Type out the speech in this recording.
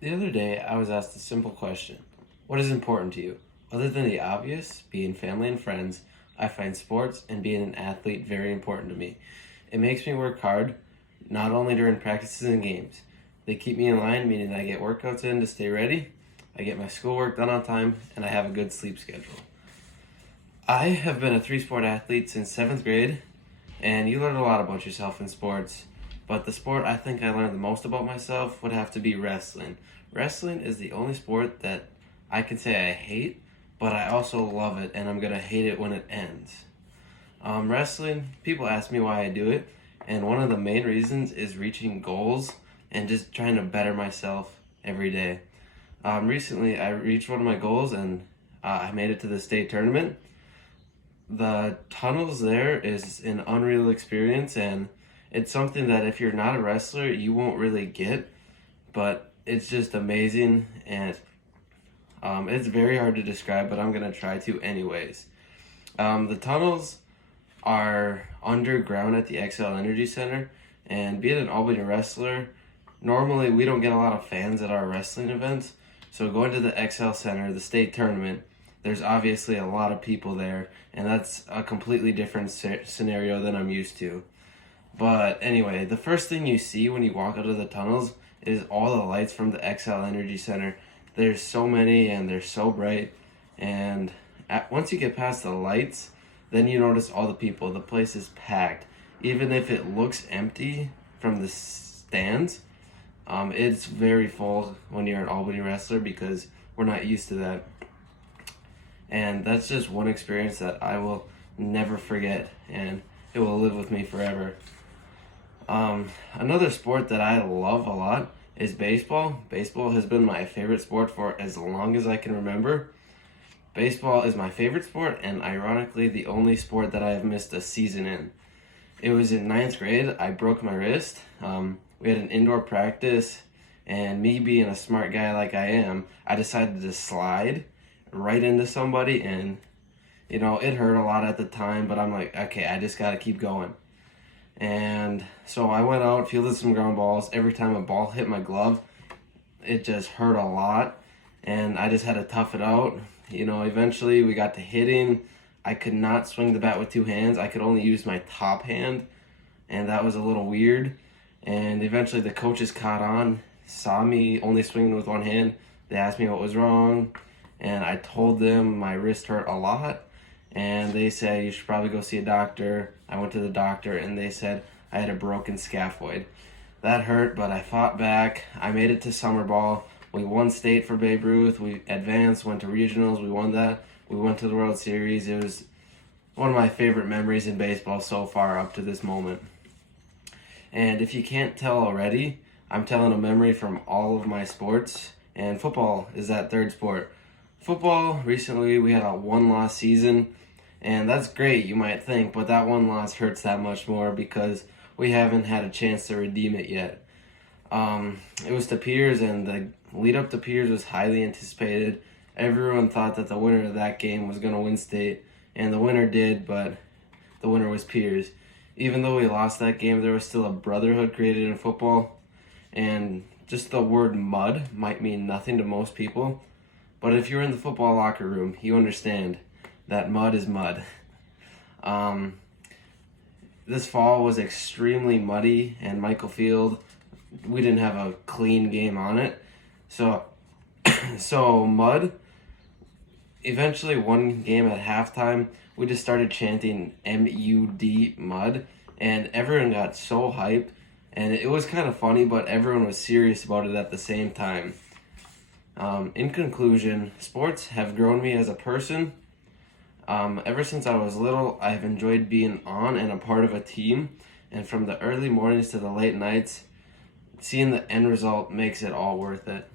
The other day, I was asked a simple question. What is important to you? Other than the obvious, being family and friends, I find sports and being an athlete very important to me. It makes me work hard, not only during practices and games. They keep me in line, meaning I get workouts in to stay ready, I get my schoolwork done on time, and I have a good sleep schedule. I have been a three-sport athlete since 7th grade, and you learn a lot about yourself in sports. But the sport I think I learned the most about myself would have to be wrestling. Wrestling is the only sport that I can say I hate, but I also love it, and I'm gonna hate it when it ends. Wrestling, people ask me why I do it, and one of the main reasons is reaching goals and just trying to better myself every day. Recently, I reached one of my goals, and I made it to the state tournament. The tunnels there is an unreal experience, and it's something that if you're not a wrestler you won't really get, but it's just amazing. And it's very hard to describe, but I'm gonna try to anyways. The tunnels are underground at the XL Energy Center, and being an Albany wrestler, normally we don't get a lot of fans at our wrestling events, so going to the XL Center, the state tournament, there's obviously a lot of people there, and that's a completely different scenario than I'm used to. But anyway, the first thing you see when you walk out of the tunnels is all the lights from the XL Energy Center. There's so many and they're so bright. And once you get past the lights, then you notice all the people. The place is packed. Even if it looks empty from the stands, it's very full when you're an Albany wrestler because we're not used to that. And that's just one experience that I will never forget, and it will live with me forever. Another sport that I love a lot is baseball. Baseball has been my favorite sport for as long as I can remember. Baseball is my favorite sport, and ironically, the only sport that I have missed a season in. It was in 9th grade. I broke my wrist. We had an indoor practice, and me being a smart guy like I am, I decided to slide right into somebody, and it hurt a lot at the time, but I'm like, okay, I just gotta keep going. And so I went out, fielded some ground balls. Every time a ball hit my glove, it just hurt a lot, and I just had to tough it out. Eventually we got to hitting. I could not swing the bat with two hands. I could only use my top hand, and that was a little weird. And eventually the coaches caught on, saw me only swinging with one hand. They asked me what was wrong, and I told them my wrist hurt a lot, and they said you should probably go see a doctor. I went to the doctor, and they said I had a broken scaphoid. That hurt, but I fought back. I made it to summer ball. We won state for Babe Ruth. We advanced, went to regionals. We won that. We went to the World Series. It was one of my favorite memories in baseball so far up to this moment. And if you can't tell already, I'm telling a memory from all of my sports, and football is that third sport. Football, recently we had a one-loss season, and that's great, you might think, but that one loss hurts that much more because we haven't had a chance to redeem it yet. It was to Piers, and the lead up to Piers was highly anticipated. Everyone thought that the winner of that game was going to win state, and the winner did, but the winner was Piers. Even though we lost that game, there was still a brotherhood created in football, and just the word mud might mean nothing to most people, but if you're in the football locker room, you understand that mud is mud. This fall was extremely muddy, and Michael Field, we didn't have a clean game on it. So mud. Eventually, one game at halftime, we just started chanting MUD mud, and everyone got so hyped, and it was kind of funny, but everyone was serious about it at the same time. In conclusion, sports have grown me as a person. Ever since I was little, I've enjoyed being on and a part of a team, and from the early mornings to the late nights, seeing the end result makes it all worth it.